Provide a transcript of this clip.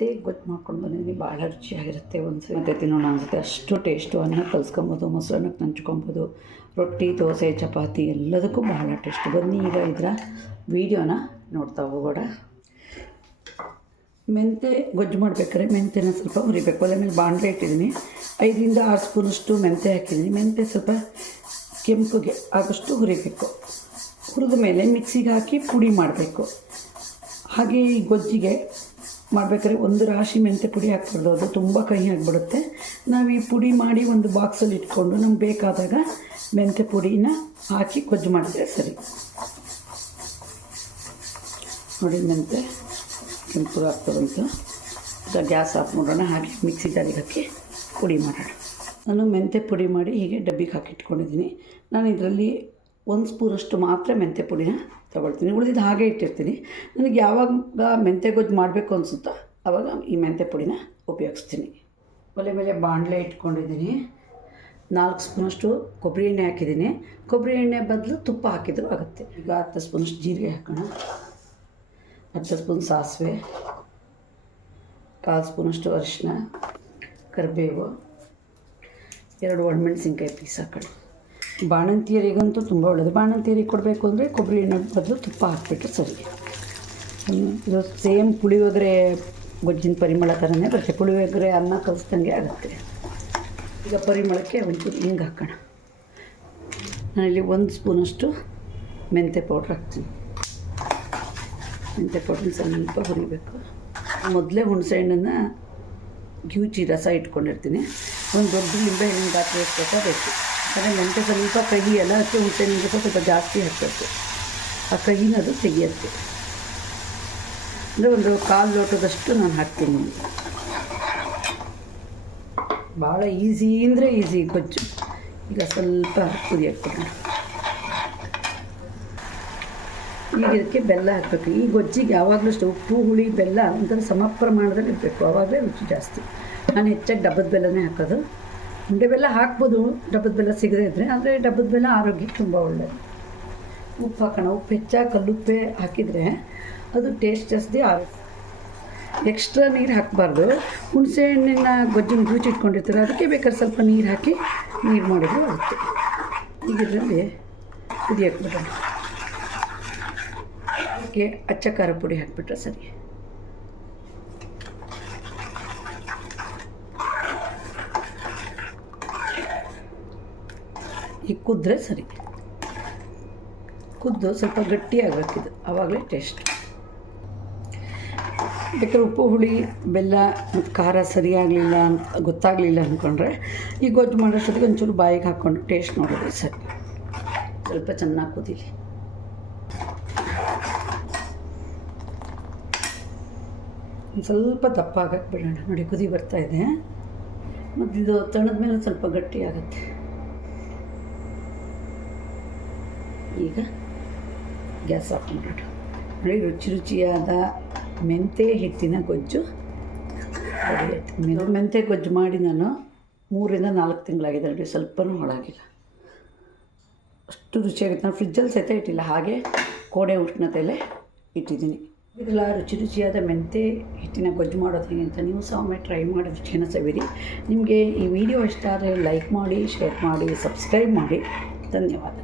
ಮೆಂತೆ ಗೊತ್ತು ಮಾಡ್ಕೊಂಡು ಬಂದಿದ್ದೀನಿ ಭಾಳ ರುಚಿಯಾಗಿರುತ್ತೆ. ಒಂದು ಮತ್ತೆ ತಿನ್ನೋಣ ಅನ್ಸುತ್ತೆ. ಅಷ್ಟು ಟೇಸ್ಟು ಅನ್ನ ಕಲ್ಸ್ಕೊಬೋದು ಮೊಸರನ್ನಕ್ಕೆ ನಂಚ್ಕೊಬೋದು, ರೊಟ್ಟಿ, ದೋಸೆ, ಚಪಾತಿ ಎಲ್ಲದಕ್ಕೂ ಬಹಳ ಟೇಸ್ಟ್ ಬನ್ನಿ ಈಗ ಇದರ ವೀಡಿಯೋನ ನೋಡ್ತಾ ಹೋಗೋಣ. ಮೆಂತೆ ಗೊಜ್ಜು ಮಾಡ್ಬೇಕಾದ್ರೆ ಮೆಂತೆನ ಸ್ವಲ್ಪ ಹುರಿಬೇಕು. ಒಲೆ ಮೇಲೆ ಬಾಣಲೆ ಇಟ್ಟಿದ್ದೀನಿ. ಐದರಿಂದ ಆರು ಸ್ಪೂನಷ್ಟು ಮೆಂತೆ ಹಾಕಿದ್ದೀನಿ. ಮೆಂತೆ ಸ್ವಲ್ಪ ಕೆಂಪುಗೆ ಆಗೋಷ್ಟು ಹುರಿಬೇಕು. ಹುರಿದ ಮೇಲೆ ಮಿಕ್ಸಿಗೆ ಹಾಕಿ ಪುಡಿ ಮಾಡಬೇಕು. ಹಾಗೆ ಈ ಗೊಜ್ಜಿಗೆ ಮಾಡ್ಬೇಕಾದ್ರೆ ಒಂದು ರಾಶಿ ಮೆಂತೆ ಪುಡಿ ಹಾಕ್ಬಾರ್ದು. ಅದು ತುಂಬ ಕಹಿ ಆಗಿಬಿಡುತ್ತೆ. ನಾವು ಈ ಪುಡಿ ಮಾಡಿ ಒಂದು ಬಾಕ್ಸಲ್ಲಿ ಇಟ್ಕೊಂಡು ನಮ್ಗೆ ಬೇಕಾದಾಗ ಮೆಂತೆ ಪುಡಿನ ಹಾಕಿ ಕೊಜ್ಜು ಮಾಡಿದ್ರೆ ಸರಿ. ನೋಡಿ ಮೆಂತೆ ಕೆಂಪು ಹಾಕ್ತಾರಂತ ಈಗ ಗ್ಯಾಸ್ ಆಫ್ ಮಾಡೋಣ. ಹಾಕಿ ಮಿಕ್ಸಿ ಜಾರಿಗೆ ಹಾಕಿ ಪುಡಿ ಮಾಡೋಣ. ನಾನು ಮೆಂತೆ ಪುಡಿ ಮಾಡಿ ಹೀಗೆ ಡಬ್ಬಿಗೆ ಹಾಕಿ ಇಟ್ಕೊಂಡಿದ್ದೀನಿ ನಾನು ಇದರಲ್ಲಿ ಒಂದು ಸ್ಪೂನಷ್ಟು ಮಾತ್ರ ಮೆಂತ್ಯ ಪುಡಿನ ತೊಗೊಳ್ತೀನಿ. ಉಳಿದಿದ್ದು ಹಾಗೆ ಇಟ್ಟಿರ್ತೀನಿ. ನನಗೆ ಯಾವಾಗ ಮೆಂತ್ಯ ಗೊಜ್ಜು ಮಾಡಬೇಕು ಅನಿಸುತ್ತೋ ಆವಾಗ ಈ ಮೆಂತ್ಯ ಪುಡಿನ ಉಪಯೋಗಿಸ್ತೀನಿ. ಒಲೆ ಮೇಲೆ ಬಾಣಲೆ ಇಟ್ಕೊಂಡಿದ್ದೀನಿ. ನಾಲ್ಕು ಸ್ಪೂನಷ್ಟು ಕೊಬ್ಬರಿ ಎಣ್ಣೆ ಹಾಕಿದ್ದೀನಿ. ಕೊಬ್ಬರಿ ಎಣ್ಣೆ ಬದಲು ತುಪ್ಪ ಹಾಕಿದರೂ ಆಗುತ್ತೆ. ಈಗ ಹತ್ತು ಸ್ಪೂನಷ್ಟು ಜೀರಿಗೆ ಹಾಕೋಣ. ಹತ್ತು ಸ್ಪೂನ್ ಸಾಸಿವೆ. ಕಾಲು ಸ್ಪೂನಷ್ಟು ಅರಿಶಿನ ಕರಿಬೇವು. ಎರಡು ಒಣಮೆಣಸಿನ್ಕಾಯಿ ಪೀಸ್ ಹಾಕೋಣ. ಬಾಣಂತಿಯರಿಗಂತೂ ತುಂಬ ಒಳ್ಳೆಯದು ಬಾಣಂತಿಯರಿಗೆ ಕೊಡಬೇಕು ಅಂದರೆ ಕೊಬ್ಬರಿ ಎಣ್ಣೆ ಬದಲು ತುಪ್ಪ ಹಾಕ್ಬಿಟ್ರೆ ಸರಿ. ಇದು ಸೇಮ್ ಪುಳಿಯೋಗರೆ ಗೊಜ್ಜಿನ ಪರಿಮಳ ಥರನೇ ಬರುತ್ತೆ. ಪುಳಿಯೋಗರೆ ಅನ್ನ ಕಲಿಸ್ದಂಗೆ ಆಗುತ್ತೆ. ಈಗ ಪರಿಮಳಕ್ಕೆ ಒಂಚೂರು ಹಿಂಗೆ ಹಾಕೋಣ. ನಾನಿಲ್ಲಿ ಒಂದು ಸ್ಪೂನಷ್ಟು ಮೆಂತ್ಯ ಪೌಡ್ರ್ ಹಾಕ್ತೀನಿ. ಮೆಂತ್ಯ ಪೌಡ್ರನ್ನ ಸ್ವಲ್ಪ ಹುರಿಬೇಕು. ಮೊದಲೇ ಹುಣಸೆ ಹಣ್ಣನ್ನು ಗ್ಯೂಚಿ ರಸ ಇಟ್ಕೊಂಡಿರ್ತೀನಿ. ಒಂದು ದೊಡ್ಡ ಲಿಂಬೆ ಹಣ್ಣಿನ ಗಾತ್ರ ಎಷ್ಟು ಬೇಕು. ಯಾಕಂದರೆ ಮೆಂತ್ಯ ಸ್ವಲ್ಪ ಕಹಿ ಎಲ್ಲ ಹಚ್ಚಿ ಹುಣಸೆ ನೀರು ಸ್ವಲ್ಪ ಜಾಸ್ತಿ ಹಾಕಬೇಕು. ಆ ಕಹಿನ ಅದು ತೆಗಿಯುತ್ತೆ. ಅಂದರೆ ಒಂದು ಕಾಲು ಲೋಟದಷ್ಟು ನಾನು ಹಾಕ್ತೀನಿ ಭಾಳ ಈಸಿ ಅಂದರೆ ಈಸಿ ಗೊಜ್ಜು. ಈಗ ಸ್ವಲ್ಪ ಕುದಿ ಕೊಡೋಣ ಈಗ ಇದಕ್ಕೆ ಬೆಲ್ಲ ಹಾಕಬೇಕು. ಈ ಗೊಜ್ಜಿಗೆ ಯಾವಾಗಲೂ ಅಷ್ಟೇ ಉಪ್ಪು, ಹುಳಿ, ಬೆಲ್ಲ ಒಂಥರ ಸಮ ಪ್ರಮಾಣದಲ್ಲಿ ಇರಬೇಕು. ಆವಾಗಲೇ ರುಚಿ ಜಾಸ್ತಿ. ನಾನು ಹೆಚ್ಚಾಗಿ ಡಬ್ಬದ ಬೆಲ್ಲನೇ ಹಾಕೋದು. ಉಂಡೆ ಬೆಲ್ಲ ಹಾಕ್ಬೋದು, ಡಬ್ಬದ ಬೆಲ್ಲ ಸಿಗದೇ ಇದ್ದರೆ ಅಂದರೆ ಡಬ್ಬದ ಬೆಲ್ಲ ಆರೋಗ್ಯಕ್ಕೆ ತುಂಬ ಒಳ್ಳೆಯದು ಉಪ್ಪು ಹಾಕೋಣ, ಉಪ್ಪು ಹೆಚ್ಚಾಗಿ ಕಲ್ಲುಪ್ಪೆ ಹಾಕಿದರೆ ಅದು ಟೇಸ್ಟ್ ಜಾಸ್ತಿ ಆಗುತ್ತೆ. ಎಕ್ಸ್ಟ್ರಾ ನೀರು ಹಾಕಬಾರ್ದು. ಹುಣಸೆ ಹಣ್ಣಿನ ಗೊಜ್ಜಿನ ಗೂಚಿಟ್ಕೊಂಡಿರ್ತಾರೆ ಅದಕ್ಕೆ ಬೇಕಾದ್ರೆ ಸ್ವಲ್ಪ ನೀರು ಹಾಕಿ ನೀರು ಮಾಡಿದ್ರು ಆಗುತ್ತೆ. ಈಗ ಇದರಲ್ಲಿ ಕುದಿ ಬಿಡೋಣ ಅದಕ್ಕೆ ಅಚ್ಚ ಖಾರ ಪುಡಿ ಹಾಕಿಬಿಟ್ರೆ ಸರಿ. ಈಗ ಕುದ್ರೆ ಸರಿ. ಕುದ್ದು ಸ್ವಲ್ಪ ಗಟ್ಟಿಯಾಗಬೇಕಿದು. ಆವಾಗಲೇ ಟೇಸ್ಟ್. ಬೇಕಾದ್ರೆ ಉಪ್ಪು, ಹುಳಿ, ಬೆಲ್ಲ ಮತ್ತು ಖಾರ ಸರಿಯಾಗಲಿಲ್ಲ ಅಂತ ಗೊತ್ತಾಗಲಿಲ್ಲ ಅಂದ್ಕೊಂಡ್ರೆ ಈ ಗೊಜ್ಜು ಮಾಡೋಷ್ಟೊತ್ತಿಗೆ ಒಂಚೂರು ಬಾಯಿಗೆ ಹಾಕ್ಕೊಂಡು ಟೇಸ್ಟ್ ನೋಡಿದ್ರೆ ಸರಿ. ಸ್ವಲ್ಪ ಚೆನ್ನಾಗಿ ಕುದೀಲಿ. ಒಂದು ಸ್ವಲ್ಪ ದಪ್ಪ ಆಗಕ್ಕೆ ಬಿಡೋಣ. ನೋಡಿ, ಕುದಿ ಬರ್ತಾ ಇದೆ. ಮತ್ತು ಇದು ತಣದ ಮೇಲೆ ಸ್ವಲ್ಪ ಗಟ್ಟಿ ಆಗುತ್ತೆ ಈಗ ಗ್ಯಾಸ್ ಆಫ್ ಮಾಡೋಣ ನೋಡಿ ರುಚಿ ರುಚಿಯಾದ ಮೆಂತೆ ಹಿಟ್ಟಿನ ಗೊಜ್ಜು. ಮೆಂತೆ ಗೊಜ್ಜು ಮಾಡಿ ನಾನು ಮೂರಿಂದ ನಾಲ್ಕು ತಿಂಗಳಾಗಿದೆ. ನೋಡಿ ಸ್ವಲ್ಪನೂ ಹಾಳಾಗಿಲ್ಲ. ಅಷ್ಟು ರುಚಿಯಾಗುತ್ತೆ ನಾನು ಫ್ರಿಜ್ಜಲ್ಲಿ ಸಹಿತ ಇಟ್ಟಿಲ್ಲ. ಹಾಗೆ ಕೋಣೆ ಉಷ್ಣತೆಯಲ್ಲೇ ಇಟ್ಟಿದ್ದೀನಿ. ಇದೆಲ್ಲ ರುಚಿ ರುಚಿಯಾದ ಮೆಂತೆ ಹಿಟ್ಟಿನ ಗೊಜ್ಜು ಮಾಡೋದು ಹೇಗೆ ಅಂತ ನೀವು ಸಹ ಒಮ್ಮೆ ಟ್ರೈ ಮಾಡಿ ರುಚಿಯನ್ನು ಸವಿರಿ. ನಿಮಗೆ ಈ ವಿಡಿಯೋ ಇಷ್ಟ ಆದರೆ ಲೈಕ್ ಮಾಡಿ, ಶೇರ್ ಮಾಡಿ, ಸಬ್ಸ್ಕ್ರೈಬ್ ಮಾಡಿ. ಧನ್ಯವಾದ.